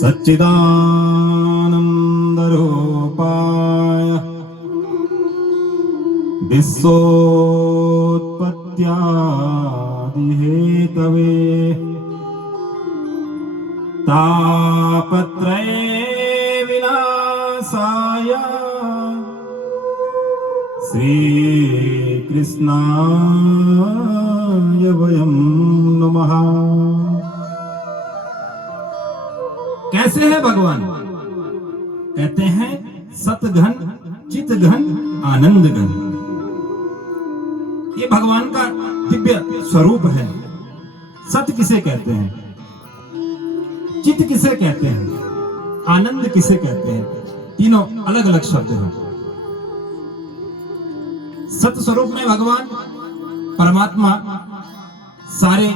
सच्चिदानन्दरूपाय विश्वोत्पत्त्यादिहेतवे तापत्रये विनाशाय श्रीकृष्णाय वयं नमः। कैसे है भगवान? कहते हैं सतघन चितघन आनंद घन। ये भगवान का दिव्य स्वरूप है। सत किसे कहते हैं, चित किसे कहते हैं, आनंद किसे कहते हैं, तीनों अलग अलग शब्द हैं। सत स्वरूप में भगवान परमात्मा सारे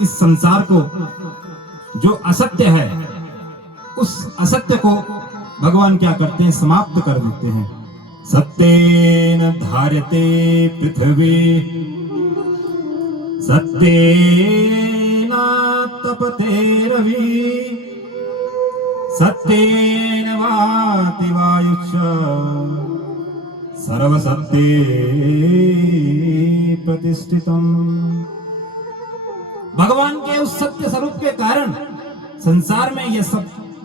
इस संसार को, जो असत्य है उस असत्य को भगवान क्या करते हैं, समाप्त कर देते हैं। सत्येन धार्यते पृथ्वी सत्येन तपते रवि सत्येन वाति वायुश्च सर्वसत्ये प्रतिष्ठितम्। भगवान के उस सत्य स्वरूप के कारण संसार में यह सब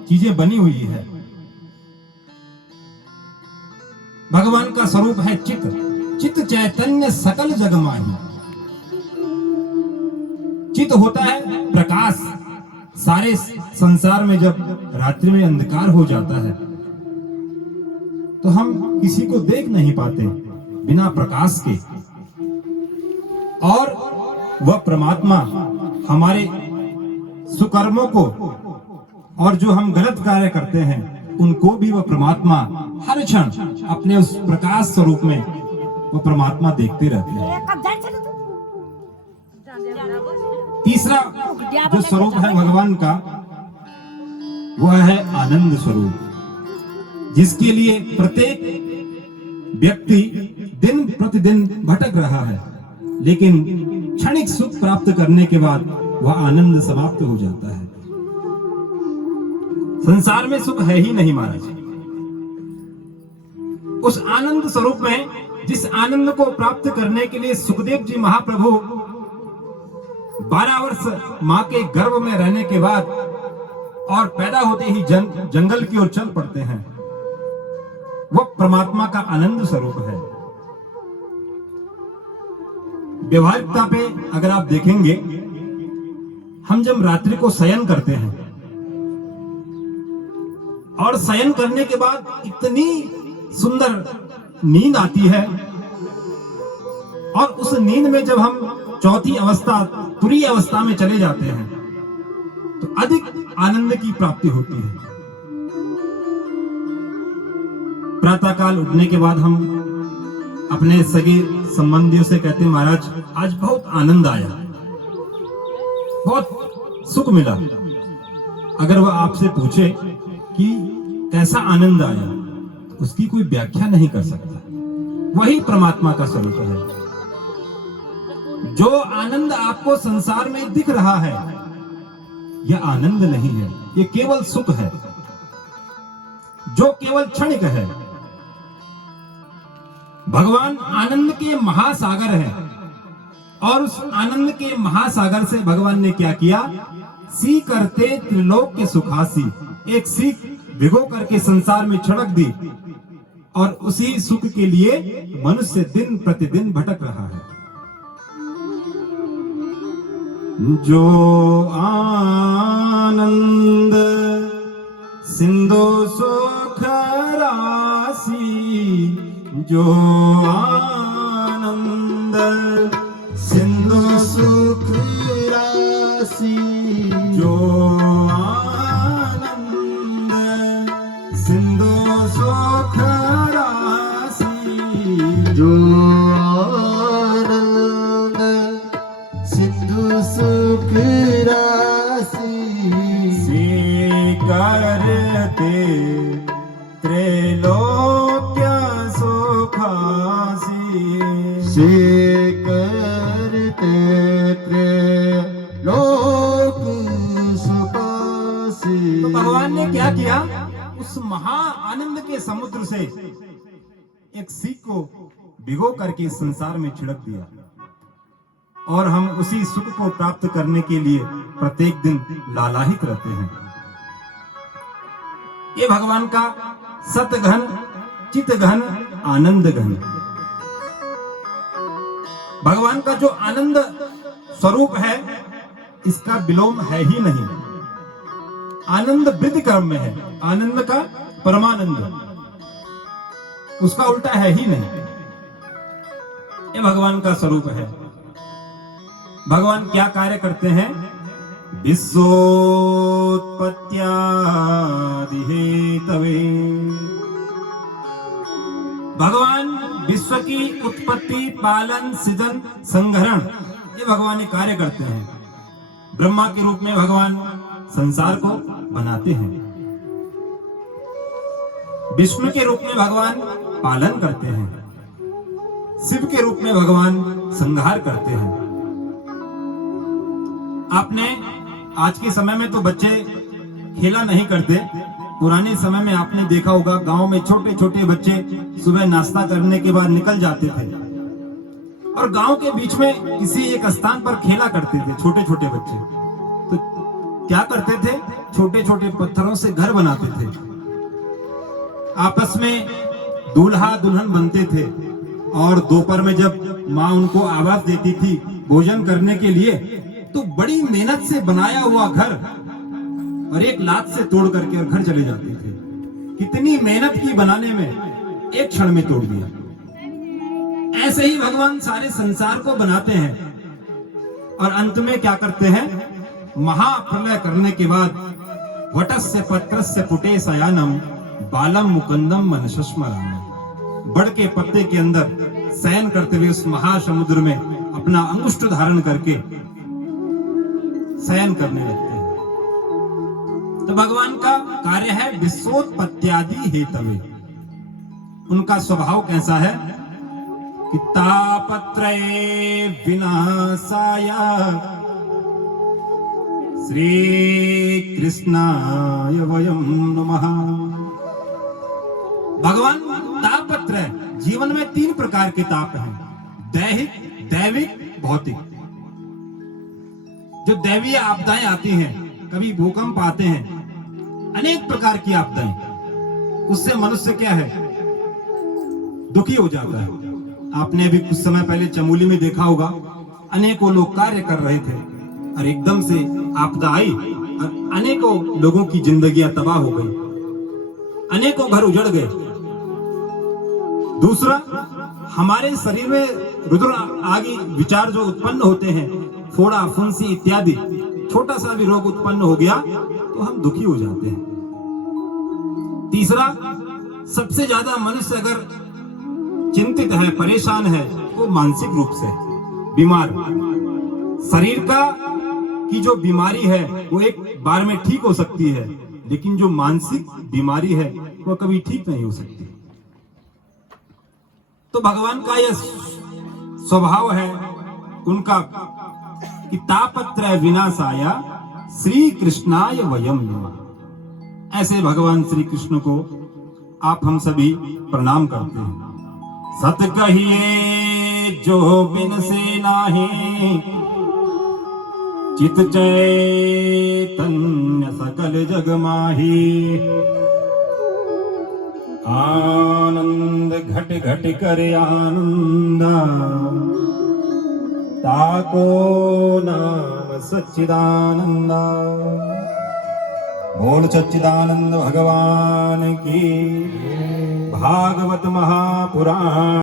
चीजें बनी हुई है। भगवान का स्वरूप है चित। चित चैतन्य सकल जग माही। चित होता है प्रकाश। सारे संसार में जब रात्रि में अंधकार हो जाता है तो हम किसी को देख नहीं पाते बिना प्रकाश के, और वह परमात्मा हमारे सुकर्मों को और जो हम गलत कार्य करते हैं उनको भी वह परमात्मा हर क्षण अपने उस प्रकाश स्वरूप में वो परमात्मा देखते रहते हैं। तीसरा जो स्वरूप है भगवान का वह है आनंद स्वरूप, जिसके लिए प्रत्येक व्यक्ति दिन प्रतिदिन भटक रहा है, लेकिन क्षणिक सुख प्राप्त करने के बाद वह आनंद समाप्त हो जाता है। संसार में सुख है ही नहीं महाराज। उस आनंद स्वरूप में, जिस आनंद को प्राप्त करने के लिए सुखदेव जी महाप्रभु 12 वर्ष मां के गर्भ में रहने के बाद और पैदा होते ही जंगल की ओर चल पड़ते हैं, वह परमात्मा का आनंद स्वरूप है। व्यवहारिकता पे अगर आप देखेंगे, हम जब रात्रि को शयन करते हैं और शयन करने के बाद इतनी सुंदर नींद आती है, और उस नींद में जब हम चौथी अवस्था, तुरीय अवस्था में चले जाते हैं तो अधिक आनंद की प्राप्ति होती है। प्रातःकाल उठने के बाद हम अपने सगे संबंधियों से कहते हैं, महाराज आज बहुत आनंद आया, बहुत सुख मिला। अगर वह आपसे पूछे कि कैसा आनंद आया, उसकी कोई व्याख्या नहीं कर सकता। वही परमात्मा का स्वरूप है। जो आनंद आपको संसार में दिख रहा है यह आनंद नहीं है, यह केवल सुख है जो केवल क्षणिक है। भगवान आनंद के महासागर है, और उस आनंद के महासागर से भगवान ने क्या किया, सी करते त्रिलोक के सुखासी, एक सीख भिगो करके संसार में छिड़क दी, और उसी सुख के लिए मनुष्य दिन प्रतिदिन भटक रहा है। जो आनंद सिंधु सुख राशि, जो आनंद सिंधु सुख राशि, जो आनंद सिंधु सुख राशि, जो आनंद सिंधु सुख राशि, से करते त्रैलोक्य सुखासी, से करते त्रैलोक सुखासी। भगवान ने क्या किया, उस महा आनंद के समुद्र से एक सीख को भिगो करके इस संसार में छिड़क दिया, और हम उसी सुख को प्राप्त करने के लिए प्रत्येक दिन लालायित रहते हैं। ये भगवान का सत घन, चित घन, आनंद घन, भगवान का जो आनंद स्वरूप है, इसका विलोम है ही नहीं। आनंद वृद्धि क्रम में है, आनंद का परमानंद, उसका उल्टा है ही नहीं। ये भगवान का स्वरूप है। भगवान क्या कार्य करते हैं, विश्वोत्पत्त्यादि हेतवे, भगवान विश्व की उत्पत्ति, पालन, सृजन, संहरण, ये भगवान कार्य करते हैं। ब्रह्मा के रूप में भगवान संसार को बनाते हैं, विष्णु के रूप में भगवान पालन करते हैं, शिव के रूप में भगवान संहार करते हैं। आपने आज के समय में तो बच्चे खेला नहीं करते, पुराने समय में आपने देखा होगा गांव में छोटे छोटे बच्चे सुबह नाश्ता करने के बाद निकल जाते थे और गांव के बीच में किसी एक स्थान पर खेला करते थे। छोटे छोटे बच्चे तो क्या करते थे, छोटे छोटे पत्थरों से घर बनाते थे, आपस में दूल्हा दुल्हन बनते थे, और दोपहर में जब माँ उनको आवाज देती थी भोजन करने के लिए, तो बड़ी मेहनत से बनाया हुआ घर और एक लात से तोड़ करके और घर चले जाते थे। कितनी मेहनत की बनाने में, एक क्षण में तोड़ दिया। ऐसे ही भगवान सारे संसार को बनाते हैं और अंत में क्या करते हैं, महाप्रलय करने के बाद वटस्य पत्रस्य पुटे शयानम बालम मुकुंदम मनशस्मराम, बड़ के पत्ते के अंदर शयन करते हुए उस महासमुद्र में अपना अंगुष्ठ धारण करके शयन करने लगते हैं। तो भगवान का कार्य है विश्वोत्पत्त्यादि हेतवे। उनका स्वभाव कैसा है कि तापत्रये विनाशाय श्री कृष्णाय वयं नमः। भगवान तापत्रय, जीवन में 3 प्रकार के ताप हैं, दैहिक, दैविक, भौतिक। जो दैवीय आपदाएं आती हैं, कभी भूकंप आते हैं, अनेक प्रकार की आपदाएं, उससे मनुष्य क्या है, दुखी हो जाता है। आपने अभी कुछ समय पहले चमोली में देखा होगा, अनेकों लोग कार्य कर रहे थे और एकदम से आपदा आई और अनेकों लोगों की जिंदगियां तबाह हो गई, अनेकों घर उजड़ गए। दूसरा, हमारे शरीर में रुद्र आदि विचार जो उत्पन्न होते हैं, फोड़ा, फुंसी इत्यादि, छोटा सा भी रोग उत्पन्न हो गया तो हम दुखी हो जाते हैं। तीसरा, सबसे ज्यादा मनुष्य अगर चिंतित है, परेशान है, वो मानसिक रूप से बीमार। शरीर का की जो बीमारी है वो एक बार में ठीक हो सकती है, लेकिन जो मानसिक बीमारी है वो कभी ठीक नहीं हो सकती। तो भगवान का यह स्वभाव है उनका कि तापत्रय विनाशाय श्री कृष्णाय वयं नमः। ऐसे भगवान श्री कृष्ण को आप हम सभी प्रणाम करते हैं। सत कहिए जो बिन से नाही, चित चैतन्य सकल जग माही। आनंद घट घट कर आनंदा, ताको नाम सच्चिदानंदा। बोल सच्चिदानंद भगवान की। भागवत महापुराण।